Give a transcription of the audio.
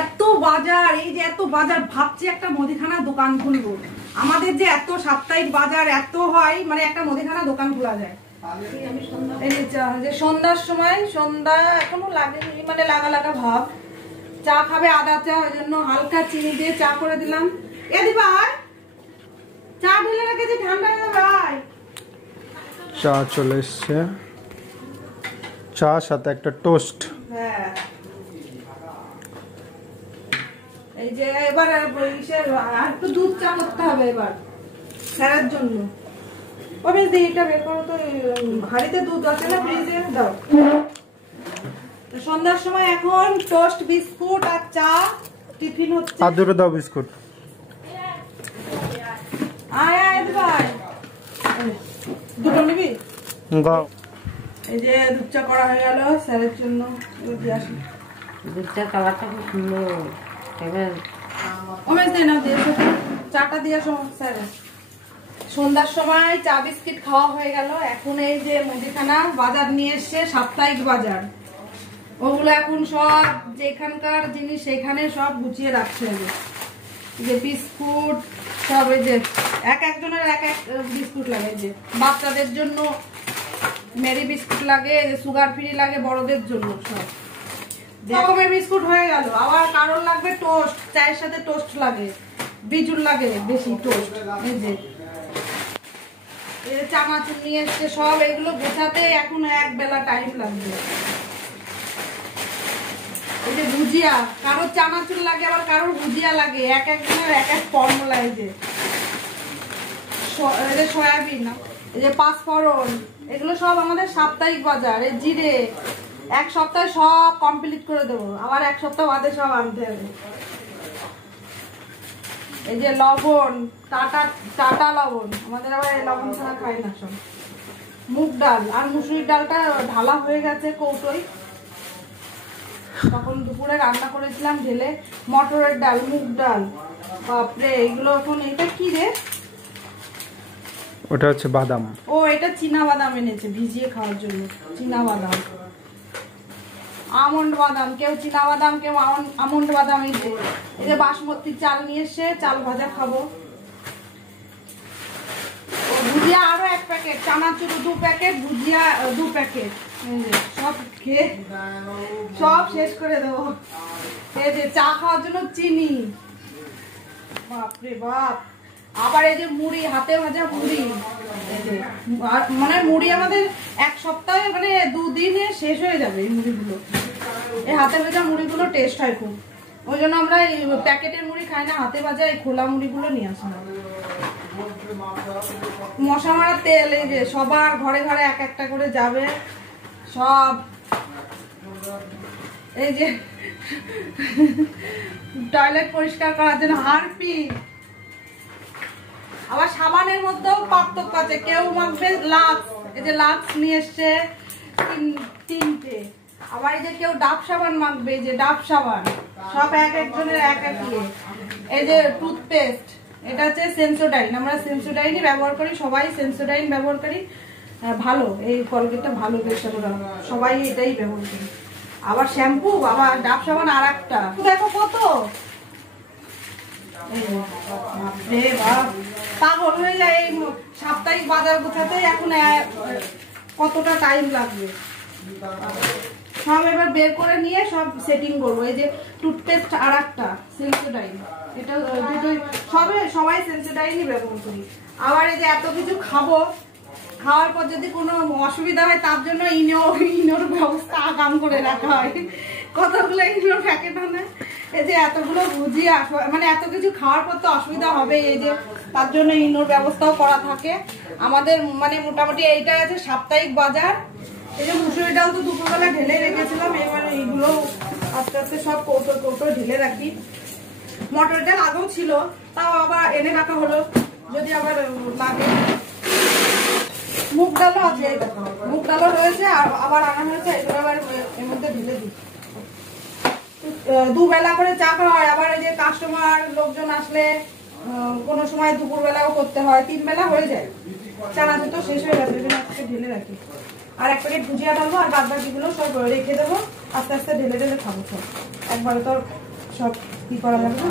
এত বাজার, এই যে এত বাজার, ভাবছি একটা মুদিখানা দোকান খুলবো। আমাদের যে এত সাপ্তাহিক বাজার এত হয়, মানে একটা মুদিখানা দোকান খোলা যায়। যে সন্ধ্যার সময়, সন্ধ্যা এখনো লাগেনি, মানে লাগা লাগা ভাব। চা খাবে আদা চা, ওই জন্য হালকা চিনি দিয়ে চা করে দিলাম। এদি ভাই চা ঢেলে রেখেছি, ঠান্ডা হয়ে ভাই। চা চলে এসছে, চা সাথে একটা টোস্ট। হ্যাঁ, এই যে এবার একটু দুধ চা করতে হবে এবার স্যারের জন্য। ও বেশ দিয়ে এটা বের করো তো, হাড়িতে দুধ আছে না, ফ্রিজে দাও। সন্ধ্যার সময় এখন টোস্ট, বিস্কুট আর চা টিফিন হচ্ছে। আর দুটো দাও বিস্কুট। আয় আয় ভাই, দুটো নিবি? দাও। এই যে দুধ চা করা হয়ে গেল স্যারের জন্য। দুধ চা কালারটা খুব সুন্দর। ওমেশ দে না, দিয়ে চাটা দিয়ে স্যার। সন্ধ্যার সময় চা বিস্কিট খাওয়া হয়ে গেল। এখন এই যে মুদিখানা বাজার নিয়ে এসছে, সাপ্তাহিক বাজার, ওগুলো এখন সব যেখানকার জিনিস সেখানে সব গুছিয়ে রাখছে। যে বিস্কুট সব, এই যে এক একজনের এক এক বিস্কুট লাগে। যে বাচ্চাদের জন্য মেরি বিস্কুট লাগে, সুগার ফ্রি লাগে, বড়দের জন্য সব রকমের বিস্কুট হয়ে গেল। আবার কারোর লাগবে টোস্ট, চায়ের সাথে টোস্ট লাগে, বিজুর লাগে বেশি টোস্ট। এই যে চানাচুর নিয়ে এসছে সব, এগুলো গোছাতে এখন এক বেলা টাইম লাগবে। এই যে ভুজিয়া, কারোর চানাচুর লাগে, আবার কারোর ভুজিয়া লাগে, এক একজনের এক এক ফর্মুলা। এই যে সয়াবিন, এই যে পাঁচফোড়ন, এগুলো সব আমাদের সাপ্তাহিক বাজার। এই জিরে এক সপ্তাহে সব কমপ্লিট করে দেবো, আবার এক সপ্তাহ বাদে সব আনতে হবে। এই যে লবণ, টাটা লবণ, আমাদের আবার এই লবণ ছাড়া খাই না সব। মুগ ডাল আর মুসুরির ডালটা ঢালা হয়ে গেছে কৌটোয়, তখন দুপুরে রান্না করেছিলাম ঢেলে। মটরের ডাল, মুগ ডাল, বাপরে এগুলো এখন। এটা কি রে? ওটা হচ্ছে বাদাম। ও, এটা চীনা বাদাম এনেছে ভিজিয়ে খাওয়ার জন্য। চীনা বাদাম, আমন্ড বাদাম, কেউ চীনা বাদাম, কেউ আমন্ড বাদাম। এই যে বাসমতি চাল নিয়ে এসে চাল ভাজা খাবো। ভুজিয়া আরো এক প্যাকেট, চানাচুর 2 প্যাকেট, ভুজিয়া 2 প্যাকেট, সব খেয়ে সব শেষ করে দেবো। এই যে চা খাওয়ার জন্য চিনি, বাপরে বাপ। আবার এই যে মুড়ি, হাতে ভাজা মুড়ি, মানে মুড়ি আমাদের এক সপ্তাহে, মানে 2 দিনে শেষ হয়ে যাবে এই মুড়িগুলো। এই হাতে ভাজা মুড়িগুলো টেস্ট হয় খুব, ওই জন্য আমরা এই প্যাকেটের মুড়ি খাই না, হাতে ভাজা এই খোলা মুড়িগুলো নিয়ে আসি। মশা মারার তেল, এই যে সবার ঘরে ঘরে এক একটা করে যাবে সব। এই যে টয়লেট পরিষ্কার করার জন্য হারপিক। আবার সাবানের মধ্যেও পার্থক্য আছে, কেউ মাখবে লাক্স, এই যে লাক্স নিয়ে এসছে 3টে। আবার এই যে কেউ ডাব সাবান মাখবে, এই যে ডাব সাবান, সব এক একজনের এক এক ইয়ে। এই যে টুথপেস্ট, এটা হচ্ছে সেন্সোডাইন, আমরা সেন্সোডাইনই ব্যবহার করি, সবাই সেন্সোডাইন ব্যবহার করি। ভালো, এই কলগেটটা ভালো, সবাই এটাই ব্যবহার করি। আবার শ্যাম্পু, বাবা ডাব সাবান আর একটা, দেখো কত। পাগল হয়ে যায় এই সাপ্তাহিক বাজার গোছাতে, এখন কতটা টাইম লাগবে। সব এবার বের করে নিয়ে সব সেটিং করবো। এই যে টুথপেস্ট আর একটা সেন্সোডাইন, এটা দুটোই সবাই সেন্সোডাইনই ব্যবহার করি। আবার এই যে এত কিছু খাবো, খাওয়ার পর যদি কোনো অসুবিধা হয় তার জন্য ইনোর ব্যবস্থা আগাম করে রাখা হয়। কতগুলো ইনোর প্যাকেট আনে, এই যে এতগুলো ভুজিয়া, মানে এত কিছু খাওয়ার পর তো অসুবিধা হবে, এই যে তার জন্য ইনোর ব্যবস্থাও করা থাকে আমাদের। মানে মোটামুটি এইটা আছে সাপ্তাহিক বাজার। এই যে মুসুরি ডাল তো দুপুরবেলা ঢেলে রেখেছিলাম, এবার এইগুলো আস্তে আস্তে সব কৌটো কৌটো ঢেলে রাখি। মটর ডাল আগেও ছিল, তাও আবার এনে রাখা হলো যদি আবার লাগে। মুগ ডালও আছে, মুগ ডালও রয়েছে, আবার আনা হয়েছে, এগুলো আবার এর মধ্যে ঢেলে দিই। 2 বেলা করে চা খাওয়া হয়। আবার এই যে কাস্টমার লোকজন আসলে কোনো সময় দুপুরবেলাও করতে হয়, 3 বেলা হয়ে যায়। চানাচুর তো শেষ হয়ে যাবে, ঢেলে রাখি। আর 1 প্যাকেট ভুজিয়া ঢালবো, আর বাদ বাকিগুলো সব রেখে দেবো। আস্তে আস্তে ঢেলে ঢেলে খাবো সব, একবারে তো আর সব কি করা যাবে না।